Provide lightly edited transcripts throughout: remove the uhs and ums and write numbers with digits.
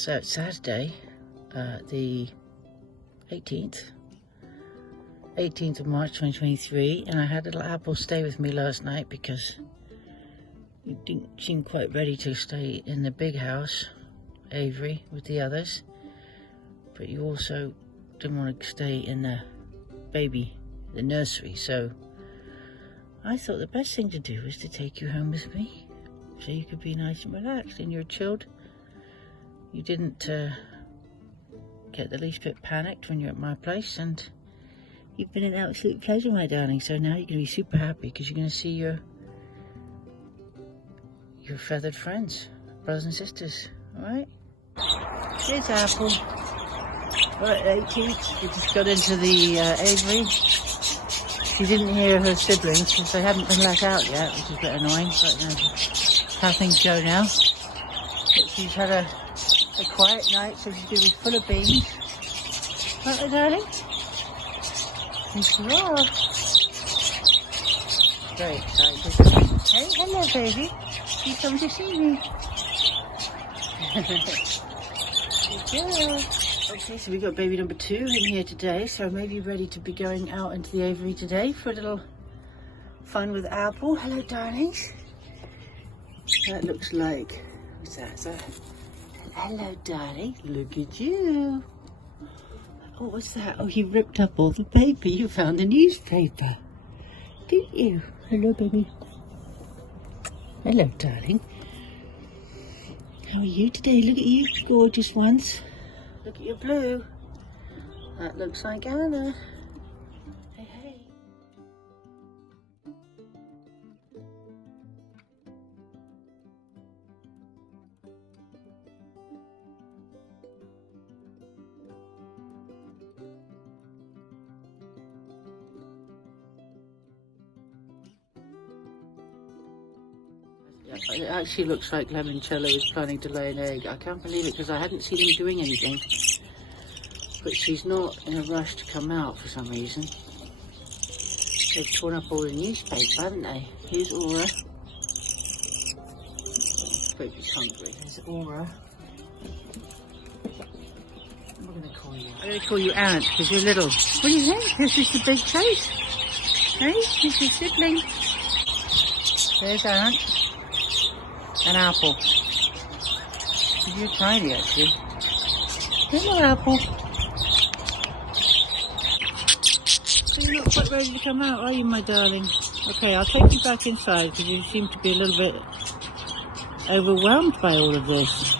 So it's Saturday, the 18th of March 2023, and I had little Apple stay with me last night because you didn't seem quite ready to stay in the big house, Avery, with the others, but you also didn't want to stay in the nursery, so I thought the best thing to do was to take you home with me so you could be nice and relaxed and you're chilled. You didn't get the least bit panicked when you're at my place, and you've been an absolute pleasure, my darling. So now you're going to be super happy because you're going to see your feathered friends, brothers and sisters, alright? Here's Apple. Right, 18th. We just got into the Avery. She didn't hear her siblings because they hadn't been let out yet, which is a bit annoying, but how things go now. But she's had a quiet night, so she's going to be full of beans. Aren't they, darling? Yes, you are. Very excited. Hey, hello, baby. You come to see me. Good girl. Okay, so we've got baby number 2 in here today, so maybe ready to be going out into the Avery today for a little fun with Apple. Hello, darlings. That looks like, what's that? Is that? Hello, darling. Look at you. Oh, what's that? Oh, you ripped up all the paper. You found the newspaper, didn't you? Hello, baby. Hello, darling. How are you today? Look at you, gorgeous ones. Look at your blue. That looks like Anna. Hey, hey. It actually looks like Limoncello is planning to lay an egg. I can't believe it because I hadn't seen him doing anything. But she's not in a rush to come out for some reason. They've torn up all the newspaper, haven't they? Here's Aura. Baby's hungry. There's Aura. What am I going to call you? I'm going to call you Aunt because you're little. What do you think? This is the big face. Hey, this is your sibling. There's Aunt. An Apple. You're tiny, actually. Hello, Apple. You're not quite ready to come out, are you, my darling? Okay, I'll take you back inside because you seem to be a little bit overwhelmed by all of this.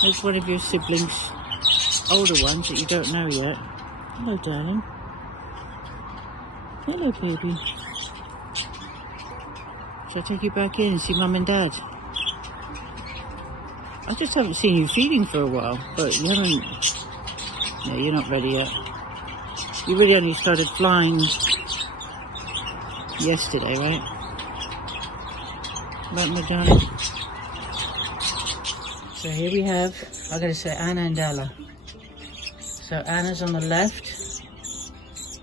There's one of your siblings, older ones that you don't know yet. Hello, darling. Hello, baby. Shall I take you back in and see Mum and Dad? I just haven't seen you feeding for a while, but you haven't... No, you're not ready yet. You really only started flying yesterday, right? Right, my darling? So here we have, I'm going to say Anna and Ella. So Anna's on the left.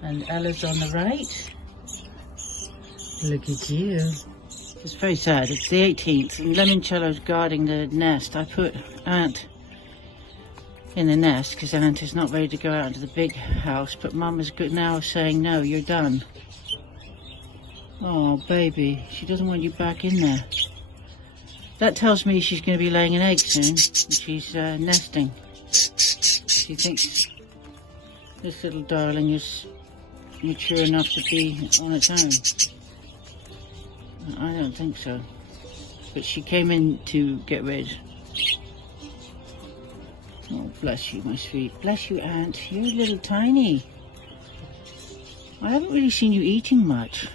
And Ella's on the right. Look at you. It's very sad. It's the 18th and Limoncello's guarding the nest. I put Aunt in the nest because Aunt is not ready to go out into the big house, but Mum is good now saying, no, you're done. Oh, baby. She doesn't want you back in there. That tells me she's going to be laying an egg soon. She's nesting. She thinks this little darling is mature enough to be on its own. I don't think so. But she came in to get rid. Oh, bless you, my sweet. Bless you, Aunt. You're a little tiny. I haven't really seen you eating much.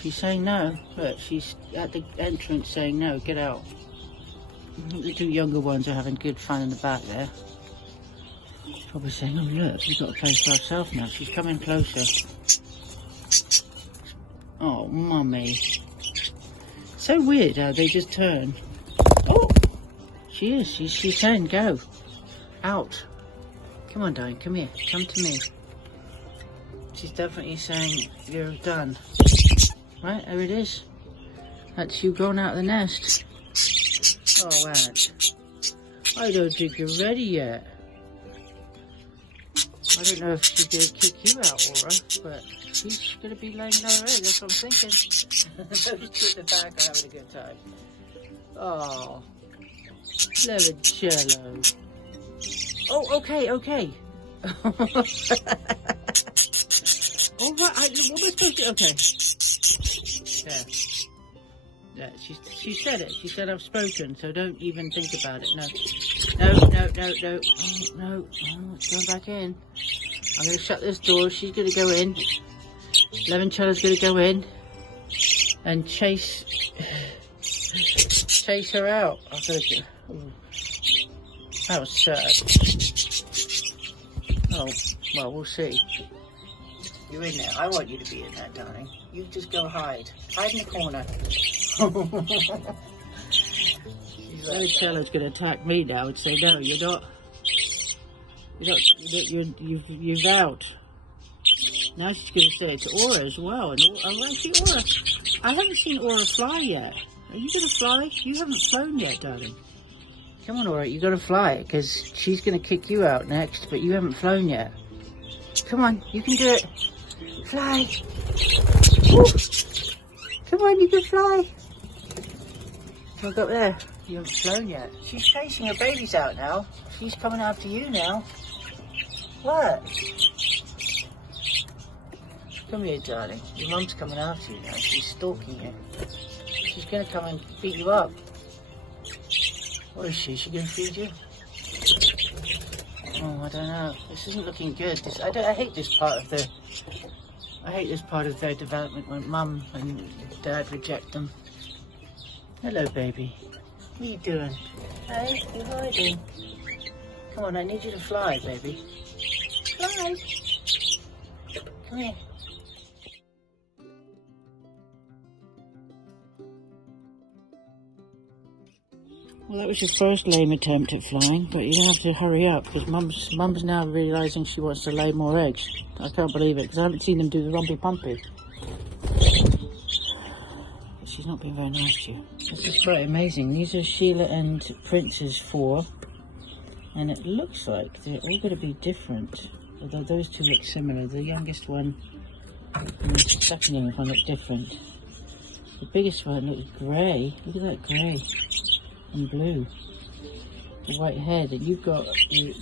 She's saying no. Look, she's at the entrance saying no, get out. The 2 younger ones are having good fun in the back there. Probably saying, oh look, we've got a place for ourselves now. She's coming closer. Oh, mummy. So weird how they just turn. Oh! She is. She's saying go. Out. Come on, darling. Come here. Come to me. She's definitely saying you're done. Right, there it is. That's you going out of the nest. Oh, Aunt. I don't think you're ready yet. I don't know if she's going to kick you out, Aura, but she's going to be laying another egg. That's what I'm thinking. Those two at the back are having a good time. Oh, limoncello. Oh, okay. All right, what am I supposed to do? Okay. Yeah, she said it. She said I've spoken, so don't even think about it. No. Oh, no. Oh, it's going back in. I'm going to shut this door. She's going to go in. Limoncello's going to go in and chase her out. I've got to go. That was sad. Oh, well, we'll see. You're in there. I want you to be in there, darling. You just go hide. Hide in the corner. Limoncello's going to attack me now and say, no, you're not. You've out. Now she's going to say it to Aura as well. And actually, Aura, I haven't seen Aura fly yet. Are you going to fly? You haven't flown yet, darling. Come on, Aura, you got to fly, because she's going to kick you out next, but you haven't flown yet. Come on, you can do it. Fly. Woo. Come on, you can fly. Look up there. You haven't flown yet. She's chasing her babies out now. She's coming after you now. What? Come here, darling. Your mum's coming after you now. She's stalking you. She's going to come and beat you up. What is she? Is she going to feed you? Oh, I don't know. This isn't looking good. I hate this part of their development when mum and dad reject them. Hello, baby. What are you doing? Hey, you're hiding. Come on, I need you to fly, baby. Fly. Come here. Well, that was your first lame attempt at flying, but you're going to have to hurry up, because Mum's now realising she wants to lay more eggs. I can't believe it, because I haven't seen them do the rumpy-pumpy. But she's not been very nice to you. This is quite amazing. These are Sheila and Prince's 4, and it looks like they're all going to be different, although those two look similar. The youngest one and the second youngest one look different. The biggest one looks grey. Look at that grey and blue. The white head, and you've got your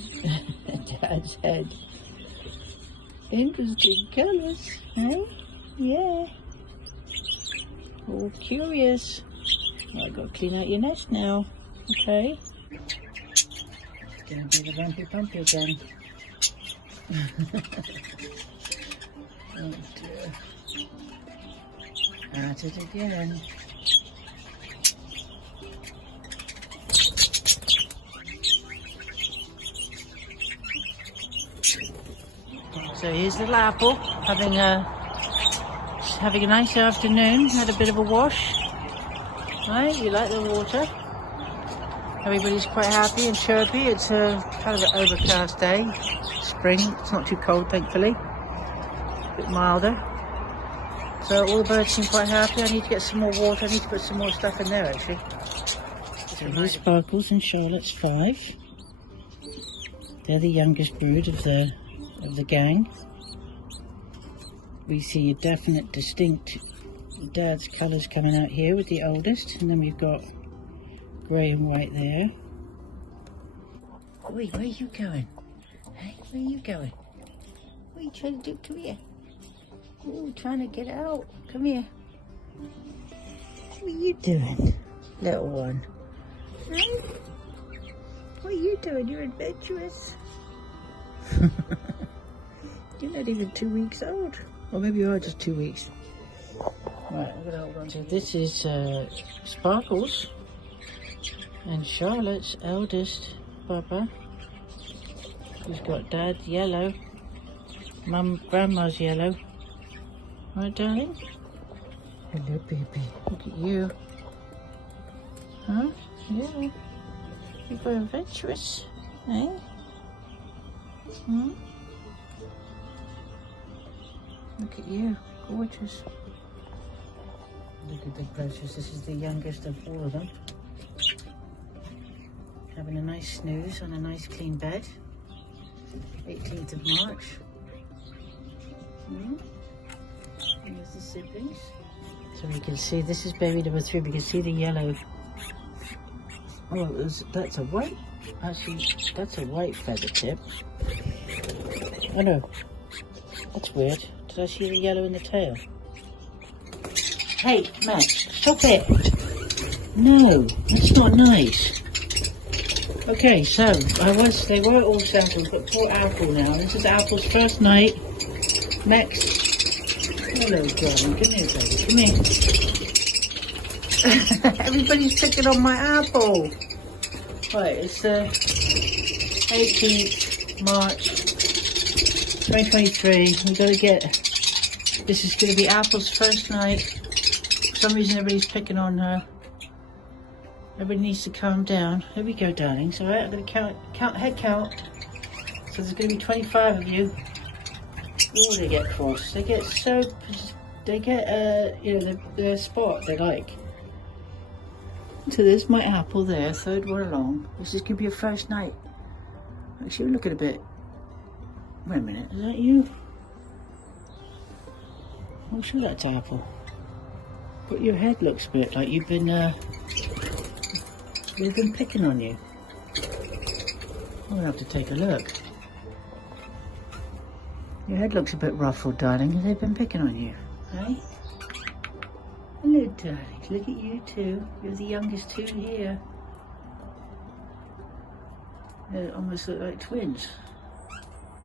dad's head. Interesting colours, eh? Yeah. All curious. Well, I've got to clean out your nest now. Okay. It's going to be the rumpy-pumpy again. Oh dear. At it again. So here's little Apple having a nice afternoon. Had a bit of a wash. Right, you like the water. Everybody's quite happy and chirpy. It's a kind of an overcast day. Spring. It's not too cold, thankfully. A bit milder. So all the birds seem quite happy. I need to get some more water. I need to put some more stuff in there, actually. So here's Sparkles and Charlotte's 5. They're the youngest brood of the gang. We see a definite, distinct dad's colours coming out here with the oldest, and then we've got grey and white there. Wait, where are you going? Hey, where are you going? What are you trying to do? Come here. Oh, trying to get out. Come here. What are you doing, little one? Hey? What are you doing? You're adventurous. You're not even 2 weeks old. Or maybe you are just 2 weeks. Right, I'm going to hold on to this. Is Sparkles and Charlotte's eldest, Bubba. He's got Dad's yellow, Grandma's yellow. Right, darling? Hello, baby. Look at you. Huh? Yeah. You're very adventurous, eh? Hmm? Look at you. Gorgeous. the big precious. This is the youngest of all of them. Having a nice snooze on a nice clean bed. 18th of March. Here's the siblings. So we can see this is baby number 3. We can see the yellow. Oh, that's a white. Actually, that's a white feather tip. Oh no, that's weird. Did I see the yellow in the tail? Hey, Matt, stop it! No, that's not nice. Okay, so they were all sampled, but poor Apple now. This is Apple's first night. Next. Hello, darling. Come here, baby. Come here. Everybody's picking on my apple. Right, it's 18th March 2023. We gotta get. This is gonna be Apple's first night. For some reason, everybody's picking on her. Everybody needs to calm down. Here we go, darlings. All right, I'm gonna head count. So there's gonna be 25 of you. Oh, they get cross. They get you know, their spot they like. So there's my apple there, third one along. This is gonna be your first night. Actually, we're looking a bit. Wait a minute, is that you? I'm sure that's Apple. But your head looks a bit like you've been they've been picking on you. I'm gonna have to take a look. Your head looks a bit ruffled, darling. They've been picking on you, eh? Hello, darling. Look at you two. You're the youngest two here. They almost look like twins.